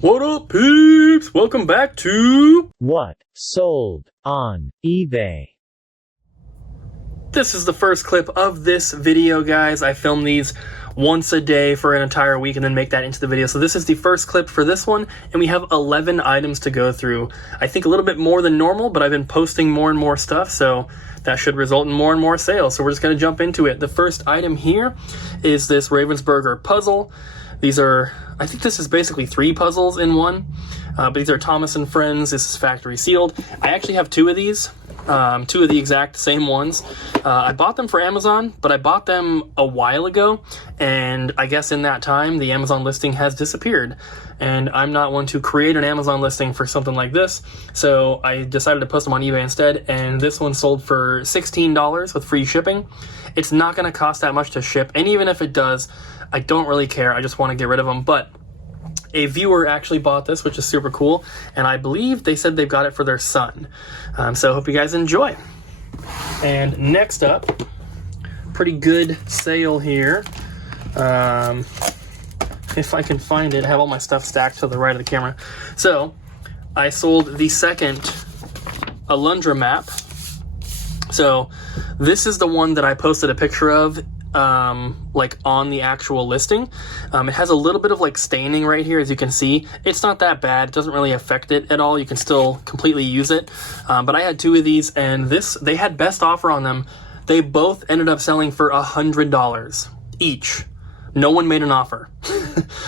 What up, peeps? Welcome back to What Sold on eBay. This is the first clip of this video, guys. I film these once a day for an entire week and then make that into the video. So this is the first clip for this one, and we have 11 items to go through. I think a little bit more than normal, but I've been posting more and more stuff, so that should result in more and more sales. So we're just going to jump into it. The first item here is this Ravensburger puzzle. These are, I think this is basically 3 puzzles in one, but these are Thomas & Friends. This is factory sealed. I actually have 2 of these, 2 of the exact same ones. I bought them for Amazon, but I bought them a while ago, and I guess in that time, the Amazon listing has disappeared. And I'm not one to create an Amazon listing for something like this, so I decided to post them on eBay instead, and this one sold for $16 with free shipping. It's not going to cost that much to ship, and even if it does, I don't really care. I just want to get rid of them. But a viewer actually bought this, which is super cool, and I believe they said they've got it for their son. So I hope you guys enjoy. And next up, pretty good sale here. If I can find it, I have all my stuff stacked to the right of the camera. So I sold the second Alundra map. So this is the one that I posted a picture of like on the actual listing. It has a little bit of like staining right here, as you can see. It's not that bad. It doesn't really affect it at all. You can still completely use it. But I had 2 of these, and they had best offer on them. They both ended up selling for $100 each. No one made an offer.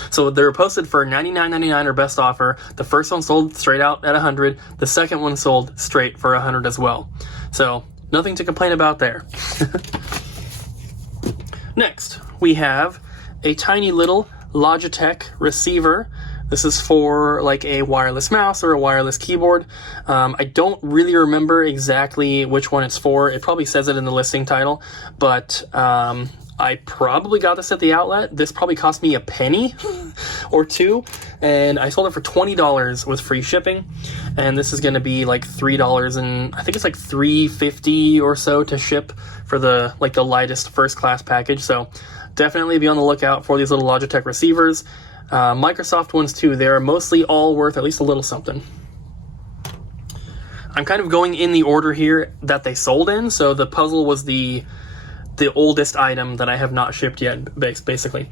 So they were posted for $99.99 or best offer. The first one sold straight out at $100. The second one sold straight for $100 as well. So nothing to complain about there. Next, we have a tiny little Logitech Receiver. This is for like a wireless mouse or a wireless keyboard. I don't really remember exactly which one it's for. It probably says it in the listing title, but I probably got this at the outlet. This probably cost me a penny or 2, and I sold it for $20 with free shipping. And this is going to be like $3, and I think it's like $3.50 or so to ship for the lightest first class package. So definitely be on the lookout for these little Logitech receivers. Microsoft ones too. They're mostly all worth at least a little something. I'm kind of going in the order here that they sold in. So the puzzle was the oldest item that I have not shipped yet, basically.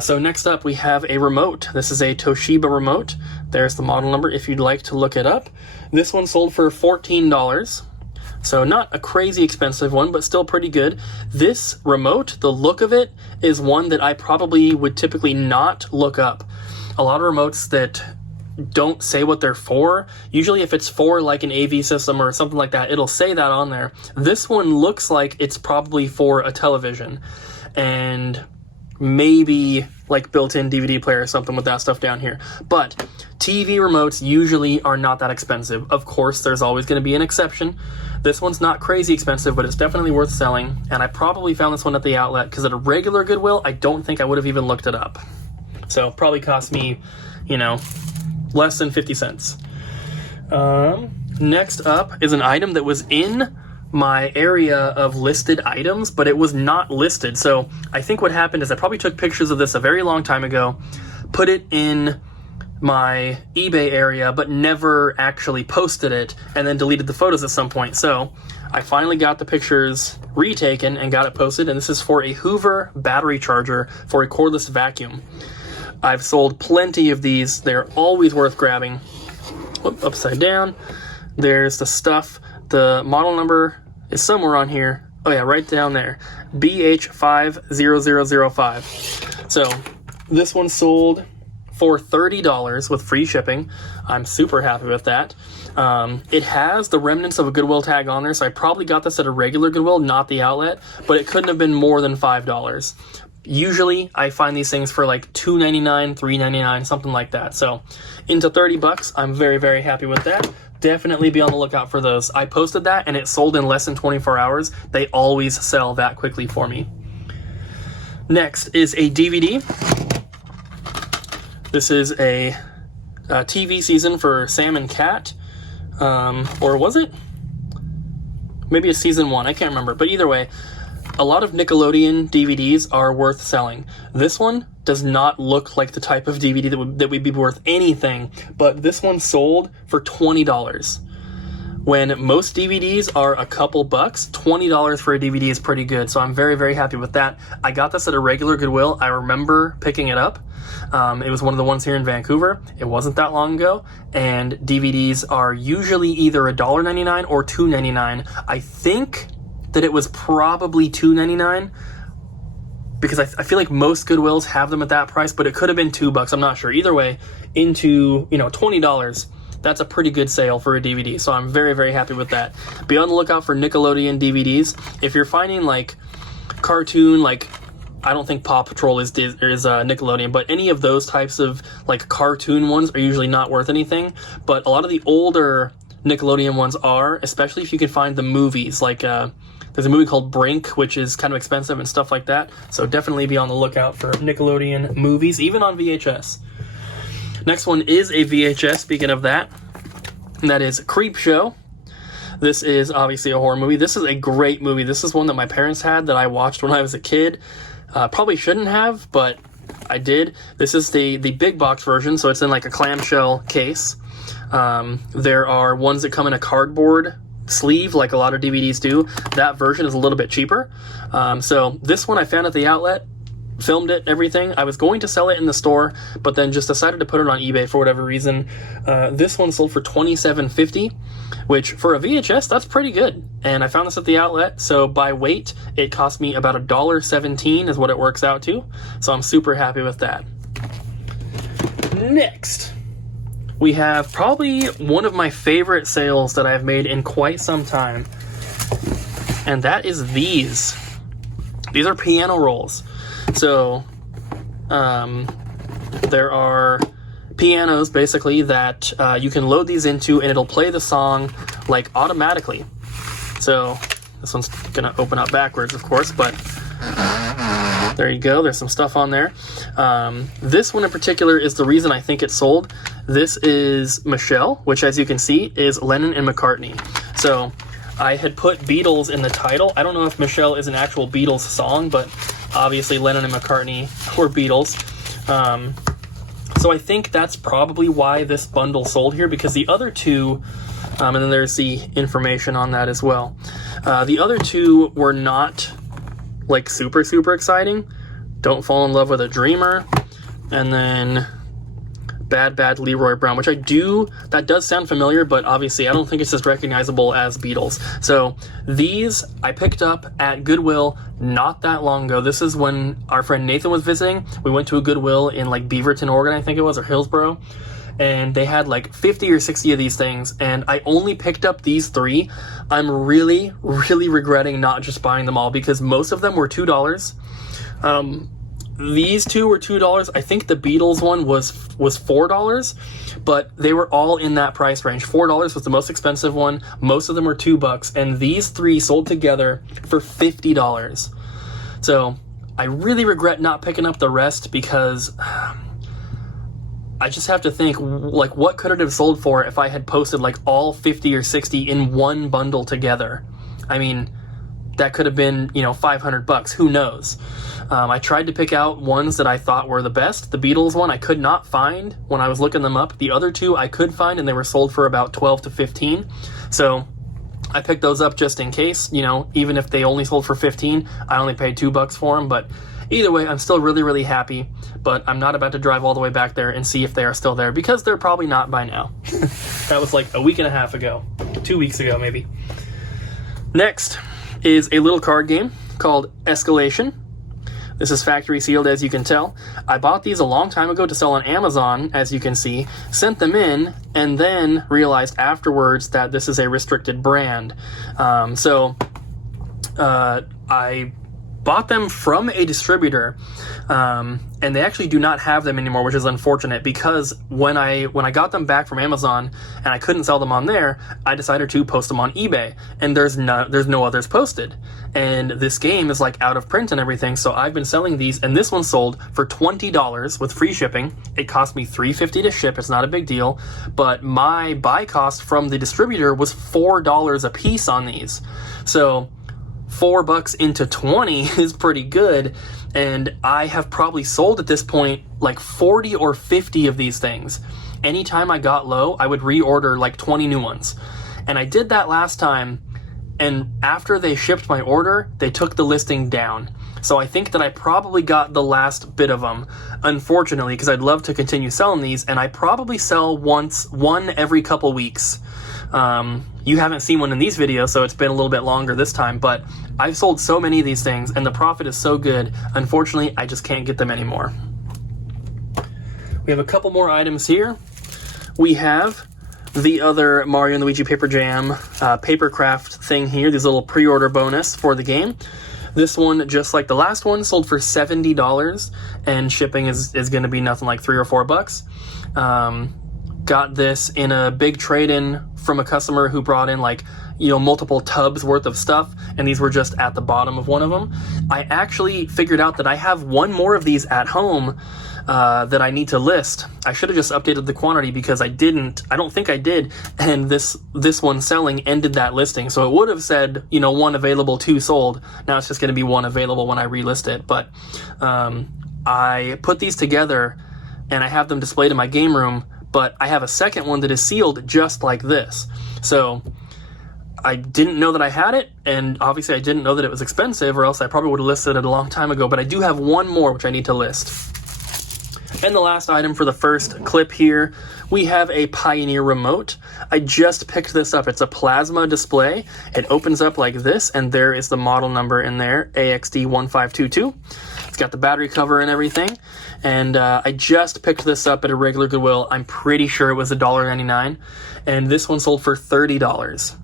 So next up, we have a remote. This is a Toshiba Remote. There's the model number if you'd like to look it up. This one sold for $14. So not a crazy expensive one, but still pretty good. This remote, the look of it, is one that I probably would typically not look up. A lot of remotes that don't say what they're for. Usually if it's for like an AV system or something like that, it'll say that on there. This one looks like it's probably for a television and maybe like built-in DVD player or something with that stuff down here. But TV remotes usually are not that expensive. Of course, there's always going to be an exception. This one's not crazy expensive, but it's definitely worth selling. And I probably found this one at the outlet because at a regular Goodwill, I don't think I would have even looked it up. So probably cost me, less than 50 cents. Next up is an item that was in my area of listed items, but it was not listed. So I think what happened is I probably took pictures of this a very long time ago, put it in my eBay area, but never actually posted it, and then deleted the photos at some point. So I finally got the pictures retaken and got it posted, and this is for a Hoover battery charger for a cordless vacuum. I've sold plenty of these. They're always worth grabbing. Whoop, upside down. There's the stuff. The model number is somewhere on here. Oh yeah, right down there. BH50005. So this one sold for $30 with free shipping. I'm super happy with that. It has the remnants of a Goodwill tag on there, so I probably got this at a regular Goodwill, not the outlet, but it couldn't have been more than $5. Usually I find these things for like $2.99, $3.99, something like that. So into $30, I'm very, very happy with that. Definitely be on the lookout for those. I posted that and it sold in less than 24 hours. They always sell that quickly for me. Next is a DVD. This is a TV season for Sam and Cat. Or was it? Maybe a season 1, I can't remember. But either way, a lot of Nickelodeon DVDs are worth selling. This one does not look like the type of DVD that would be worth anything, but this one sold for $20. When most DVDs are a couple bucks, $20 for a DVD is pretty good, so I'm very, very happy with that. I got this at a regular Goodwill. I remember picking it up. It was one of the ones here in Vancouver. It wasn't that long ago, and DVDs are usually either $1.99 or $2.99. I think that it was probably $2.99, because I feel like most Goodwills have them at that price, but it could have been $2. I'm not sure. Either way, into $20. That's a pretty good sale for a DVD, so I'm very, very happy with that. Be on the lookout for Nickelodeon DVDs. If you're finding like cartoon, like I don't think Paw Patrol is Nickelodeon, but any of those types of like cartoon ones are usually not worth anything. But a lot of the older Nickelodeon ones are, especially if you can find the movies. Like there's a movie called Brink, which is kind of expensive and stuff like that. So definitely be on the lookout for Nickelodeon movies, even on VHS. Next one is a VHS, speaking of that, and that is Creepshow. This is obviously a horror movie. This is a great movie. This is one that my parents had that I watched when I was a kid. Probably shouldn't have, but I did. This is the big box version, so it's in like a clamshell case. There are ones that come in a cardboard sleeve, like a lot of DVDs do. That version is a little bit cheaper. So this one I found at the outlet. Filmed it, everything. I was going to sell it in the store, but then just decided to put it on eBay for whatever reason. This one sold for $27.50, which for a VHS, that's pretty good. And I found this at the outlet, so by weight, it cost me about $1.17 is what it works out to. So I'm super happy with that. Next, we have probably one of my favorite sales that I've made in quite some time, and that is these. These are piano rolls. So, there are pianos, basically, that you can load these into, and it'll play the song, like, automatically. So, this one's gonna open up backwards, of course, but there you go. There's some stuff on there. This one in particular is the reason I think it sold. This is Michelle, which, as you can see, is Lennon and McCartney. So, I had put Beatles in the title. I don't know if Michelle is an actual Beatles song, but obviously Lennon and McCartney were Beatles. So I think that's probably why this bundle sold here, because the other two, and then there's the information on that as well. The other two were not like super, super exciting. Don't Fall in Love with a Dreamer, and then Bad Bad Leroy Brown, which that does sound familiar, but obviously I don't think it's as recognizable as Beatles. So these I picked up at Goodwill not that long ago. This is when our friend Nathan was visiting. We went to a Goodwill in like Beaverton, Oregon, I think it was, or Hillsboro, and they had like 50 or 60 of these things, and I only picked up these 3. I'm really, really regretting not just buying them all, because most of them were $2. These two were $2. I think the Beatles one was $4, but they were all in that price range. $4 was the most expensive one. Most of them were $2, and these 3 sold together for $50. So I really regret not picking up the rest, because I just have to think, like, what could it have sold for if I had posted like all 50 or 60 in one bundle together? I mean, that could have been, $500. Who knows? I tried to pick out ones that I thought were the best. The Beatles one I could not find when I was looking them up. The other two I could find, and they were sold for about $12 to $15. So I picked those up just in case. Even if they only sold for $15, I only paid $2 for them. But either way, I'm still really, really happy. But I'm not about to drive all the way back there and see if they are still there, because they're probably not by now. That was like a week and a half ago. 2 weeks ago, maybe. Next is a little card game called Escalation. This is factory sealed, as you can tell. I bought these a long time ago to sell on Amazon, as you can see, sent them in, and then realized afterwards that this is a restricted brand. I bought them from a distributor, and they actually do not have them anymore, which is unfortunate, because when I got them back from Amazon and I couldn't sell them on there, I decided to post them on eBay, and there's no others posted. And this game is like out of print and everything, so I've been selling these, and this one sold for $20 with free shipping. It cost me $3.50 to ship. It's not a big deal, but my buy cost from the distributor was $4 a piece on these. So $4 into 20 is pretty good, and I have probably sold at this point like 40 or 50 of these things. Anytime I got low, I would reorder like 20 new ones. And I did that last time, and after they shipped my order, they took the listing down. So I think that I probably got the last bit of them, unfortunately, because I'd love to continue selling these, and I probably sell one every couple weeks. You haven't seen one in these videos, so it's been a little bit longer this time, but I've sold so many of these things, and the profit is so good, unfortunately, I just can't get them anymore. We have a couple more items here. We have the other Mario and Luigi Paper Jam paper craft thing here, this little pre-order bonus for the game. This one, just like the last one, sold for $70, and shipping is going to be nothing like $3 or $4. Got this in a big trade-in from a customer who brought in like, multiple tubs worth of stuff, and these were just at the bottom of one of them. I actually figured out that I have one more of these at home that I need to list. I should have just updated the quantity because I didn't. I don't think I did, and this one selling ended that listing. So it would have said, one available, 2 sold. Now it's just going to be 1 available when I relist it. But I put these together, and I have them displayed in my game room, but I have a second one that is sealed just like this. So I didn't know that I had it, and obviously I didn't know that it was expensive, or else I probably would have listed it a long time ago, but I do have one more which I need to list. And the last item for the first clip here, we have a Pioneer Remote. I just picked this up. It's a plasma display. It opens up like this, and there is the model number in there, AXD1522. It's got the battery cover and everything, and I just picked this up at a regular Goodwill. I'm pretty sure it was $1.99, and this one sold for $30.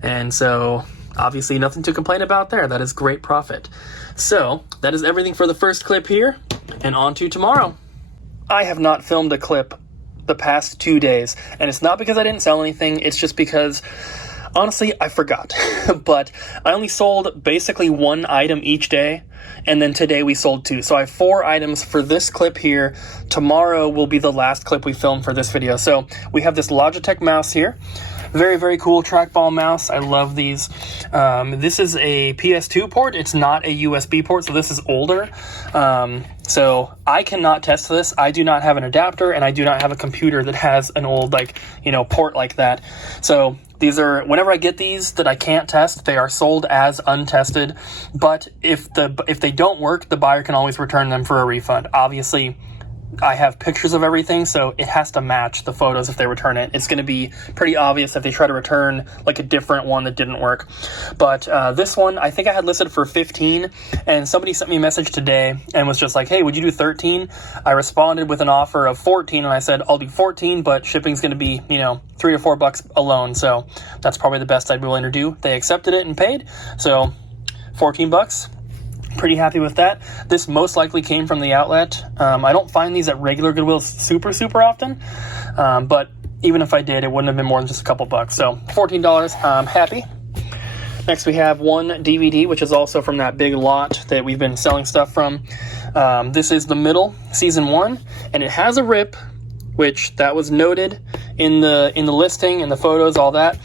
And so, obviously nothing to complain about there. That is great profit. So, that is everything for the first clip here, and on to tomorrow. I have not filmed a clip the past 2 days, and it's not because I didn't sell anything, it's just because, honestly, I forgot. But I only sold basically 1 item each day, and then today we sold 2. So I have 4 items for this clip here. Tomorrow will be the last clip we film for this video. So we have this Logitech mouse here. Very, very cool trackball mouse. I love these. This is a PS2 port. It's not a USB port, so this is older. So I cannot test this. I do not have an adapter, and I do not have a computer that has an old, port like that. So these are, whenever I get these that I can't test, they are sold as untested. But if they don't work, the buyer can always return them for a refund. Obviously, I have pictures of everything, so it has to match the photos if they return it. It's going to be pretty obvious if they try to return like a different one that didn't work. But this one, I think I had listed for 15, and somebody sent me a message today and was just like, hey, would you do 13? I responded with an offer of 14, and I said, I'll do 14, but shipping's going to be, $3 to $4 alone, so that's probably the best I'd be willing to do. They accepted it and paid, so $14. Pretty happy with that. This most likely came from the outlet. I don't find these at regular Goodwill super often, but even if I did, it wouldn't have been more than just a couple bucks. So $14, I'm happy. Next we have one DVD, which is also from that big lot that we've been selling stuff from. This is The Middle, Season 1, and it has a rip, which that was noted in the listing, in the photos, all that.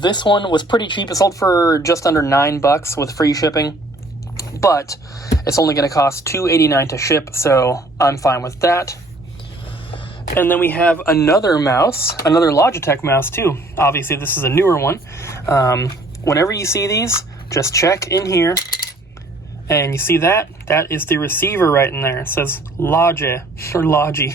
This one was pretty cheap. It sold for just under $9 with free shipping. But it's only going to cost $2.89 to ship, so I'm fine with that. And then we have another mouse, another Logitech mouse too. Obviously, this is a newer one. Whenever you see these, just check in here, and you see that? That is the receiver right in there. It says Logi, or Logi.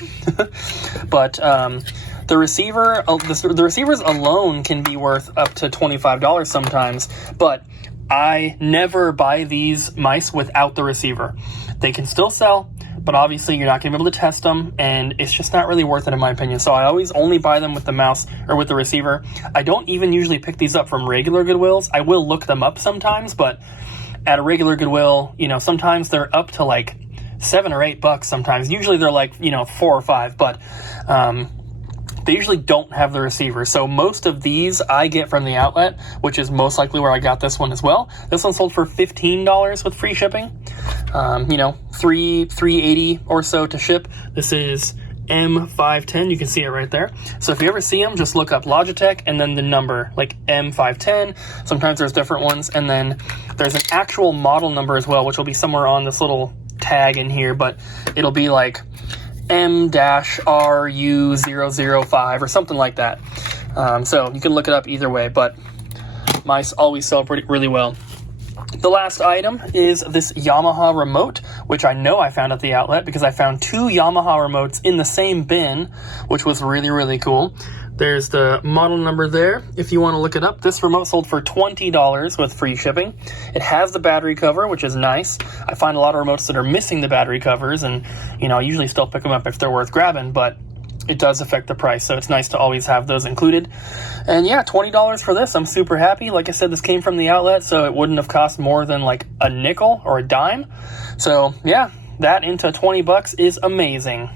But the receivers alone can be worth up to $25 sometimes, but I never buy these mice without the receiver. They can still sell, but obviously you're not going to be able to test them, and it's just not really worth it in my opinion. So I always only buy them with the mouse or with the receiver. I don't even usually pick these up from regular Goodwills. I will look them up sometimes, but at a regular Goodwill, sometimes they're up to like $7 or $8 sometimes. Usually they're like, 4 or 5, but they usually don't have the receiver. So most of these I get from the outlet, which is most likely where I got this one as well. This one sold for $15 with free shipping. $3.80 or so to ship. This is M510. You can see it right there. So if you ever see them, just look up Logitech and then the number, like M510. Sometimes there's different ones. And then there's an actual model number as well, which will be somewhere on this little tag in here, but it'll be like M-RU005 or something like that. So you can look it up either way, but mice always sell really well. The last item is this Yamaha Remote, which I know I found at the outlet because I found 2 Yamaha Remotes in the same bin, which was really cool. There's the model number there if you want to look it up. This remote sold for $20 with free shipping. It has the battery cover, which is nice. I find a lot of remotes that are missing the battery covers, and I usually still pick them up if they're worth grabbing, but it does affect the price, so it's nice to always have those included. And yeah, $20 for this. I'm super happy. Like I said, this came from the outlet, so it wouldn't have cost more than like a nickel or a dime. So yeah, that into $20 is amazing.